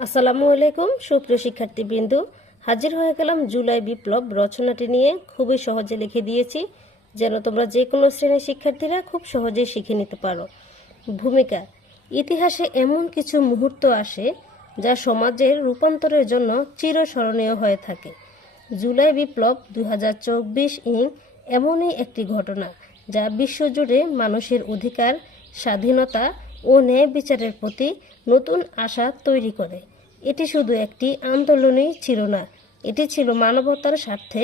আসসালামু আলাইকুম, সুপ্রিয় শিক্ষার্থীবৃন্দ। হাজির হয়ে গেলাম জুলাই বিপ্লব রচনাটি নিয়ে। খুবই সহজে লিখে দিয়েছি, যেন তোমরা যে কোনো শ্রেণির শিক্ষার্থীরা খুব সহজেই শিখে নিতে পারো। ভূমিকা, ইতিহাসে এমন কিছু মুহূর্ত আসে, যা সমাজের রূপান্তরের জন্য চিরস্মরণীয় হয়ে থাকে। জুলাই বিপ্লব দুই হাজার চব্বিশ ইং এমনই একটি ঘটনা, যা বিশ্বজুড়ে মানুষের অধিকার, স্বাধীনতা ও ন্যায় বিচারের প্রতি নতুন আশা তৈরি করে। এটি শুধু একটি আন্দোলনই ছিল না, এটি ছিল মানবতার স্বার্থে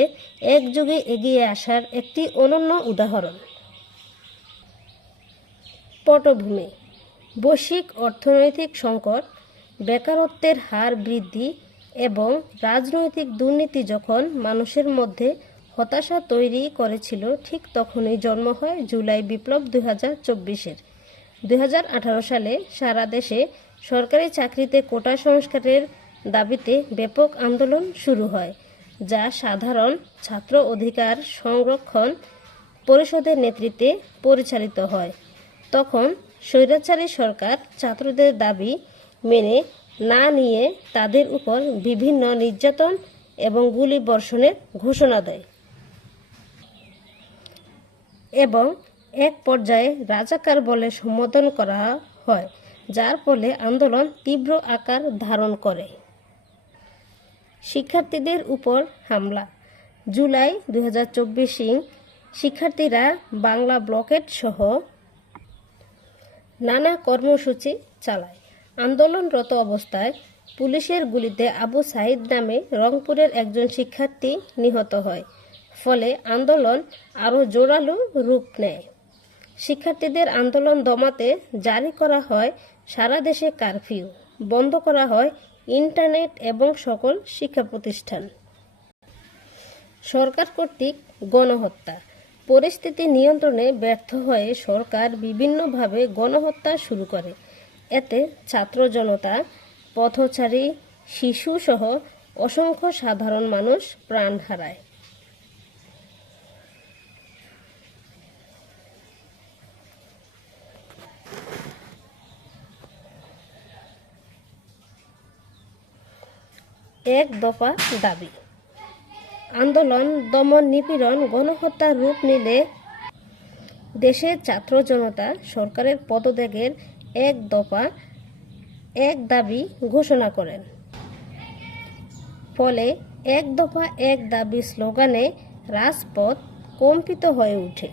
একযোগে এগিয়ে আসার একটি অনন্য উদাহরণ। পটভূমি, বৈশ্বিক অর্থনৈতিক সংকট, বেকারত্বের হার বৃদ্ধি এবং রাজনৈতিক দুর্নীতি যখন মানুষের মধ্যে হতাশা তৈরি করেছিল, ঠিক তখনই জন্ম হয় জুলাই বিপ্লব দুই হাজার চব্বিশের। দুই হাজার আঠারো সালে সারা দেশে সরকারি চাকরিতে কোটা সংস্কারের দাবিতে ব্যাপক আন্দোলন শুরু হয়, যা সাধারণ ছাত্র অধিকার সংরক্ষণ পরিষদের নেতৃত্বে পরিচালিত হয়। তখন স্বৈরাচারী সরকার ছাত্রদের দাবি মেনে না নিয়ে তাদের উপর বিভিন্ন নির্যাতন এবং গুলি বর্ষণের ঘোষণা দেয়। এবং এক পর্যায়ে রাজাকার বলে সম্বোধন করা হয়, যার ফলে আন্দোলন তীব্র আকার ধারণ করে। শিক্ষার্থীদের উপর হামলা। জুলাই দু হাজার শিক্ষার্থীরা বাংলা ব্লকেট সহ নানা কর্মসূচি চালায়। আন্দোলনরত অবস্থায় পুলিশের গুলিতে আবু সাইদ নামে রংপুরের একজন শিক্ষার্থী নিহত হয়। ফলে আন্দোলন আরও জোরালো রূপ নেয়। শিক্ষার্থীদের আন্দোলন দমাতে জারি করা হয় সারা দেশে কারফিউ, বন্ধ করা হয় ইন্টারনেট এবং সকল শিক্ষা প্রতিষ্ঠান। সরকার কর্তৃক গণহত্যা, পরিস্থিতি নিয়ন্ত্রণে ব্যর্থ হয়ে সরকার বিভিন্নভাবে গণহত্যা শুরু করে। এতে ছাত্র জনতা, পথচারী, শিশুসহ অসংখ্য সাধারণ মানুষ প্রাণ হারায়। এক দফা দাবি। আন্দোলন, দমন, নিপীড়ন গণহত্যার রূপ নিলে দেশের ছাত্র জনতা সরকারের পদত্যাগের এক দফা, এক দাবি ঘোষণা করেন। ফলে এক দফা, এক দাবি স্লোগানে রাজপথ কম্পিত হয়ে ওঠে।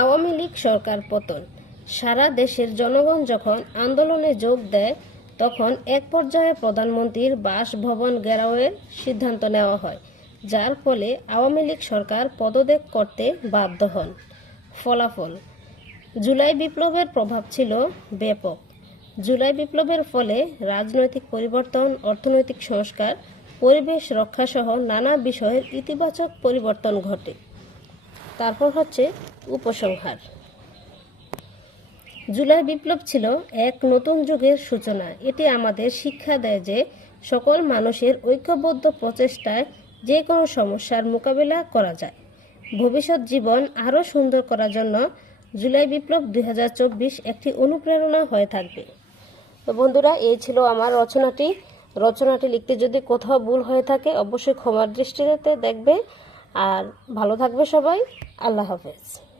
আওয়ামী লীগ সরকার পতন। সারা দেশের জনগণ যখন আন্দোলনে যোগ দেয় তখন এক পর্যায়ে প্রধানমন্ত্রীর বাসভবন ঘেরাওয়ের সিদ্ধান্ত নেওয়া হয়, যার ফলে আওয়ামী লীগ সরকার পদত্যাগ করতে বাধ্য হন। ফলাফল, জুলাই বিপ্লবের প্রভাব ছিল ব্যাপক। জুলাই বিপ্লবের ফলে রাজনৈতিক পরিবর্তন, অর্থনৈতিক সংস্কার, পরিবেশ রক্ষাসহ নানা বিষয়ের ইতিবাচক পরিবর্তন ঘটে। তারপর হচ্ছে উপসংহার। জুলাই বিপ্লব ছিল এক নতুন যুগের সূচনা। এটি আমাদের শিক্ষা দেয় যে সকল মানুষের ঐক্যবদ্ধ প্রচেষ্টায় যে কোনো সমস্যার মোকাবিলা করা যায়। ভবিষ্যৎ জীবন আরও সুন্দর করার জন্য জুলাই বিপ্লব দুই হাজার চব্বিশ একটি অনুপ্রেরণা হয়ে থাকবে। তো বন্ধুরা, এই ছিল আমার রচনাটি। রচনাটি লিখতে যদি কোথাও ভুল হয়ে থাকে, অবশ্যই ক্ষমার দৃষ্টিতে দেখবে। আর ভালো থাকবে সবাই। আল্লাহ হাফেজ।